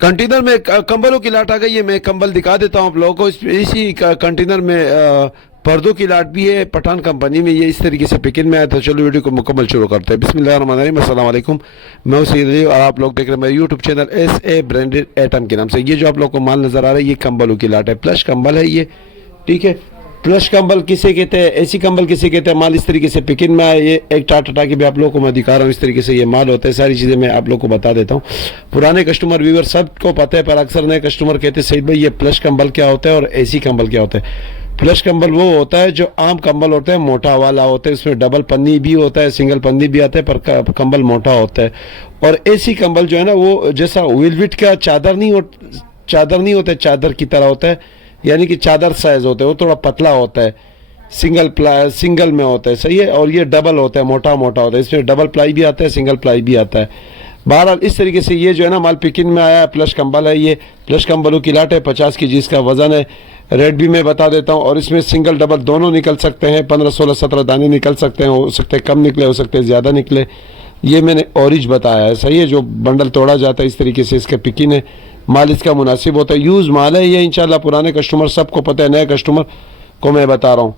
Container में कंबलों की लाट आ गई है। मैं कंबल दिखा देता हूँ आप लोगों को। इसी कंटेनर में पर्दों की लाट भी है, पठान कंपनी में। ये इस तरीके से पिकिंग में आया था। चलो वीडियो को मुकम्मल शुरू करते हैं। बिस्मिल्लाहिर्रहमानिर्रहीम, अस्सलाम वालेकुम। मैं हूं सईद अली और आप लोग देख रहे हैं मेरे YouTube channel SA branded item के नाम से। ये जो आप लोग को माल नजर आ रहा है ये कंबलों की लाट है, प्लस कंबल है ये, ठीक है। प्लस कंबल किसे कहते हैं, ऐसी कंबल किसे कहते हैं। माल इस तरीके से पिकिंग में आया। ये एक टाट हटा के भी आप लोगों को मैं दिखा रहा हूँ। इस तरीके से ये माल होता है। सारी चीज़ें मैं आप लोग को बता देता हूँ। पुराने कस्टमर व्यूअर सबको पता है, पर अक्सर नए कस्टमर कहते हैं सईद भाई ये प्लस कंबल क्या होता है और ऐसी कंबल क्या होता है। प्लस कंबल वो होता है जो आम कंबल होता है, मोटा वाला होता है। इसमें डबल पन्नी भी होता है, सिंगल पन्नी भी आता है, पर कंबल मोटा होता है। और ऐसी कंबल जो है ना वो जैसा वेलवेट का चादर नहीं होता है, चादर की तरह होता है, यानी कि चादर साइज होता है। वो थोड़ा पतला होता है, सिंगल में होता है, सही है। और ये डबल होता है, मोटा मोटा होता है। इसमें डबल प्लाई भी आता है, सिंगल प्लाई भी आता है। बहरहाल इस तरीके से ये जो है ना माल पिकिंग में आया है। प्लस कंबल है ये, प्लस कंबलों की लाट है। 50 kg इसका वजन है। रेट भी मैं बता देता हूँ। और इसमें सिंगल डबल दोनों निकल सकते हैं। 15, 16, 17 दाने निकल सकते हैं। हो सकते हैं कम निकले, हो सकते हैं ज़्यादा निकले। ये मैंने ऑरिज बताया है, सही है। जो बंडल तोड़ा जाता है इस तरीके से इसका पिकिंग है। माल इसका मुनासिब होता है, यूज़ माल है ये। इंशाल्लाह पुराने कस्टमर सबको पता है, नए कस्टमर को मैं बता रहा हूँ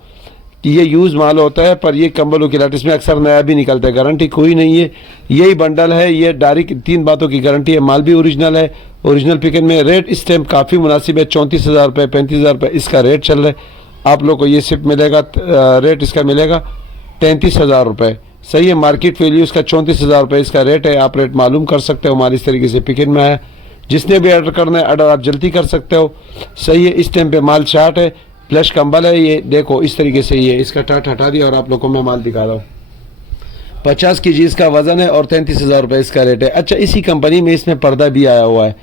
कि ये यूज़ माल होता है। पर ये कंबलों की लाट, इसमें अक्सर नया भी निकलता है, गारंटी कोई नहीं है। यही बंडल है, ये डायरेक्ट 3 बातों की गारंटी है। माल भी ओरिजिनल है, ओरिजिनल पिकिंग में। रेट इस टाइम काफ़ी मुनासिब है, 34,000 रुपये 35,000 रुपये इसका रेट चल रहा है। आप लोग को ये सिर्फ मिलेगा, रेट इसका मिलेगा 33,000 रुपये, सही है। मार्केट वैल्यू इसका 34,000 रुपये इसका रेट है। आप रेट मालूम कर सकते हो। माल इस तरीके से पिकिंग में है। जिसने भी ऑर्डर करना है ऑर्डर आप जल्दी कर सकते हो, सही है। इस टाइम पे माल शार्ट है, प्लस कंबल है ये। देखो इस तरीके से ये इसका टाट हटा दिया और आप लोग को मैं माल दिखा रहा हूँ। 50 kg इसका वजन है और 33,000 रुपये इसका रेट है। अच्छा, इसी कंपनी में इसमें पर्दा भी आया हुआ है,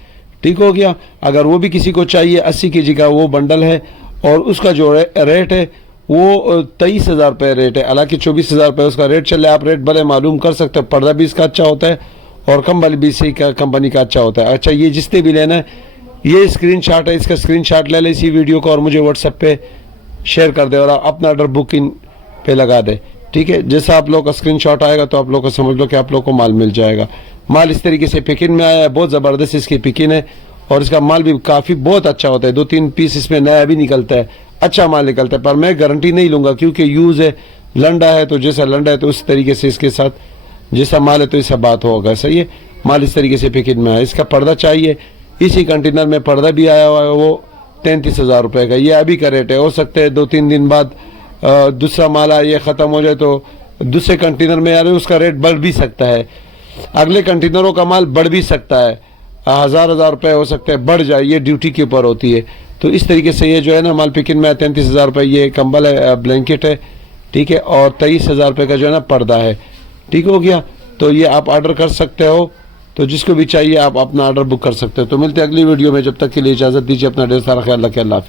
ठीक हो गया। अगर वो भी किसी को चाहिए, 80 kg का वो बंडल है और उसका जो रेट है वो 23,000 रुपये रेट है। हालांकि 24,000 रुपये उसका रेट चल रहा है। आप रेट भले मालूम कर सकते हो। पर्दा भी इसका अच्छा होता है और कंबल भी इसी कंपनी का अच्छा होता है। अच्छा, ये जिसने भी लेना है ये स्क्रीनशॉट है, इसका स्क्रीनशॉट ले ले इसी वीडियो को और मुझे व्हाट्सएप पे शेयर कर दे और अपना ऑर्डर बुकिंग पे लगा दे, ठीक है। जैसा आप लोग का स्क्रीनशॉट आएगा तो आप लोग को समझ लो कि आप लोग को माल मिल जाएगा। माल इस तरीके से पिकिंग में आया है, बहुत ज़बरदस्त इसकी पिकिंग है। और इसका माल भी काफ़ी बहुत अच्छा होता है। 2-3 पीस इसमें नया भी निकलता है, अच्छा माल निकलता है। पर मैं गारंटी नहीं लूँगा क्योंकि यूज़ है, लंडा है। तो जैसा लंडा है तो उस तरीके से इसके साथ जैसा माल है तो इसका बात होगा, सही है। माल इस तरीके से पिकिंग में आया। इसका पर्दा चाहिए, इसी कंटेनर में पर्दा भी आया हुआ है, वो 33,000 रुपये का। ये अभी का रेट है। हो सकते हैं 2-3 दिन बाद दूसरा माल ये ख़त्म हो जाए तो दूसरे कंटेनर में आ रहे उसका रेट बढ़ भी सकता है। अगले कंटेनरों का माल बढ़ भी सकता है, 1000 रुपये हो सकते हैं बढ़ जाए। ये ड्यूटी के ऊपर होती है। तो इस तरीके से ये जो है ना माल पिकिंग में 33,000 रुपये ये कंबल है, ब्लैंकेट है, ठीक है। और 23,000 रुपये का जो है ना पर्दा है, ठीक हो गया। तो ये आप ऑर्डर कर सकते हो। तो जिसको भी चाहिए आप अपना ऑर्डर बुक कर सकते हो। तो मिलते हैं अगली वीडियो में। जब तक के लिए इजाज़त दीजिए। अपना ढेर सारा ख्याल रखें। अल्लाह हाफ़िज़।